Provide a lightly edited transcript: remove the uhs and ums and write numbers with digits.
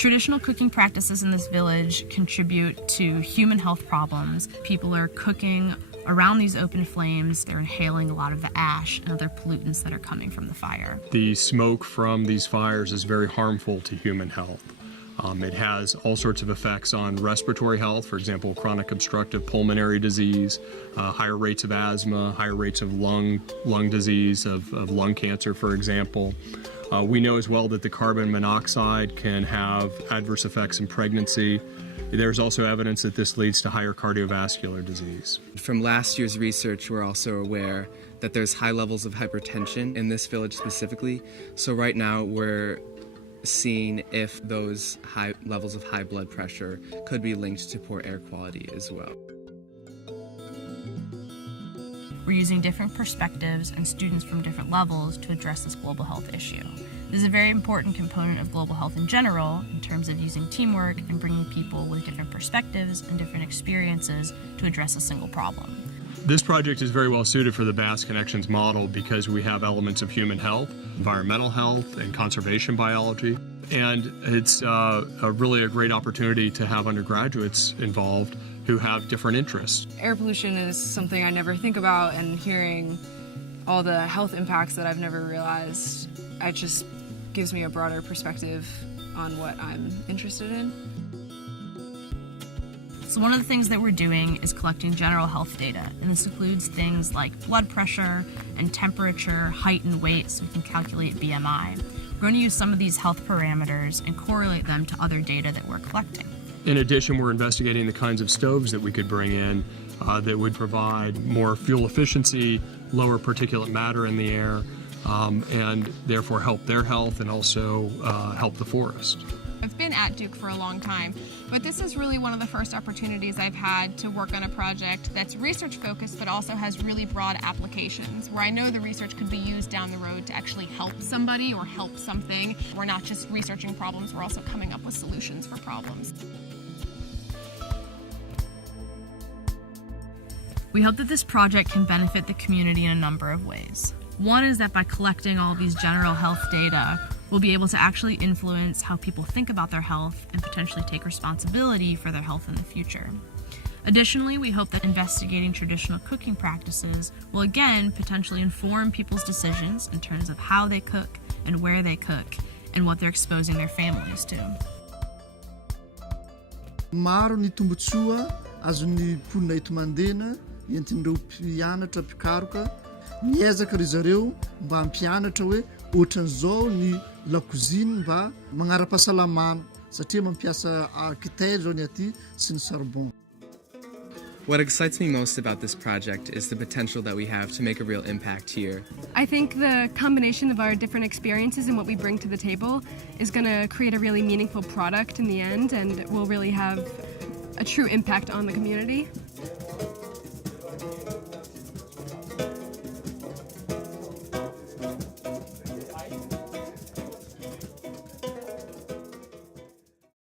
Traditional cooking practices in this village contribute to human health problems. People are cooking around these open flames. They're inhaling a lot of the ash and other pollutants that are coming from the fire. The smoke from these fires is very harmful to human health. It has all sorts of effects on respiratory health, for example, chronic obstructive pulmonary disease, higher rates of asthma, higher rates of lung disease, of lung cancer, for example. We know as well that the carbon monoxide can have adverse effects in pregnancy. There's also evidence that this leads to higher cardiovascular disease. From last year's research, we're also aware that there's high levels of hypertension in this village specifically. So right now we're seeing if those high levels of high blood pressure could be linked to poor air quality as well. We're using different perspectives and students from different levels to address this global health issue. This is a very important component of global health in general in terms of using teamwork and bringing people with different perspectives and different experiences to address a single problem. This project is very well suited for the Bass Connections model because we have elements of human health, environmental health, and conservation biology. And it's really a great opportunity to have undergraduates involved who have different interests. Air pollution is something I never think about, and hearing all the health impacts that I've never realized, it just gives me a broader perspective on what I'm interested in. So one of the things that we're doing is collecting general health data, and this includes things like blood pressure and temperature, height and weight, so we can calculate BMI. We're going to use some of these health parameters and correlate them to other data that we're collecting. In addition, we're investigating the kinds of stoves that we could bring in that would provide more fuel efficiency, lower particulate matter in the air, and therefore help their health and also help the forest. I've been at Duke for a long time, but this is really one of the first opportunities I've had to work on a project that's research focused but also has really broad applications, where I know the research could be used down the road to actually help somebody or help something. We're not just researching problems, we're also coming up with solutions for problems. We hope that this project can benefit the community in a number of ways. One is that by collecting all these general health data, we'll be able to actually influence how people think about their health and potentially take responsibility for their health in the future. Additionally, we hope that investigating traditional cooking practices will again potentially inform people's decisions in terms of how they cook and where they cook and what they're exposing their families to. Maro ny tombotsoa azon'ny mponina eto Mandena entin'ireo mpianatra mpikaroka miezaka ry zareo mba hampianatra hoe ohatran'izao ny lakoziny mba magnara-pahasalamana satria mampiasa kitay zao ny aty sy ny charbon. What excites me most about this project is the potential that we have to make a real impact here. I think the combination of our different experiences and what we bring to the table is going to create a really meaningful product in the end, and will really have a true impact on the community.